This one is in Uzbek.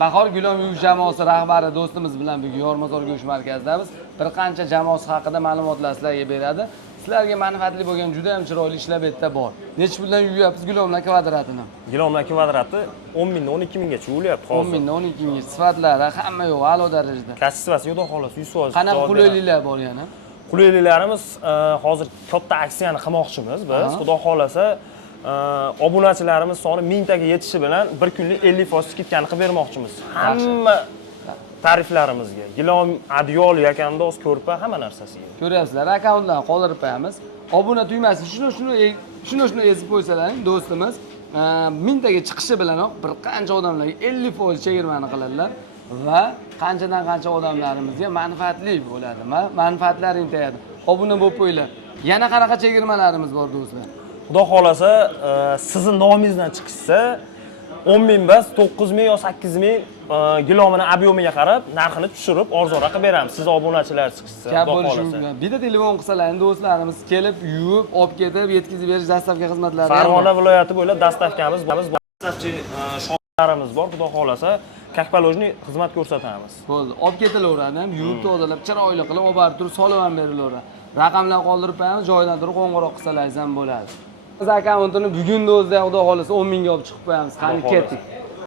Bahor Gulom yuvish jamoasi rahbari do'stimiz bilan bugun Yormazor go'sht markazidamiz. Bir qancha jamoasi haqida ma'lumotlar sizlarga beradi. Sizlarga manfaatli bo'lgan juda ham chiroyli ishlar bu yerda bor. Necha puldan yuvyapsiz Gulomlar kvadratini? Gulomlar kvadrati 10 mingdan 12 minggacha yuvilyapti hozir. 10 mingdan 12 mingga sifatlari hamma yo'q, a'lo darajada. Kachestvasi yo'q, xolos 100%. Qanaqa qulayliklar bor yana? Qulayliklarimiz hozir katta aksiyani qilmoqchimiz biz. Xudo xolasa obunachilarimiz soni 1000 taga yetishi bilan bir kunlik 50% skidkani qilib bermoqchimiz. Hamma tariflarimizga, gilom, adyol, yakandoz, ko'rpa, hamma narsasiga. Ko'ryapsizlar, akkauntlarni qoldirib qo'yamiz. Obuna tugmasini shuni ezib qo'ysalaring, do'stimiz 1000 taga chiqishi bilanoq bir qancha odamlarga 50% chegirmani qiladilar va qanchadan qancha odamlarimizga manfaatli bo'ladi. Manfaatlaring tegadi. Obuna bo'lib qo'yinglar. Yana qanaqa chegirmalarimiz bor do'stlar? Xudo xolasa sizning nomingizdan chiqishsa 10 ming bas 9 ming yo 8 ming gilomini obyomiga qarab narxini tushirib arzonroq qilib beramiz. Siz obunachilar chiqishsa. Gap bo'lishi mumkin. Bitta telefon qilsalaring do'stlarimiz kelib yuvib, olib ketib, yetkazib berish dastavka xizmatlari ham bor. Farg'ona viloyati bo'ylab dastavkamiz bor. Dastavchi shogirdlarimiz bor. Xudo xolasa kakpalojniy xizmat ko'rsatamiz. Bo'ldi. Olib ketilaveradi ham, yuvib tozalab, chiroyli qilib olib borib turib solib ham berilaveradi. Raqamlarni qoldirib qo'yamiz, joyidan turib qo'ng'iroq qilsalaringiz ham bo'ladi. Biz akkauntini bugun o'zida xudo xolasa 10 mingga olib chiqib qo'yamiz. Qani ketdik.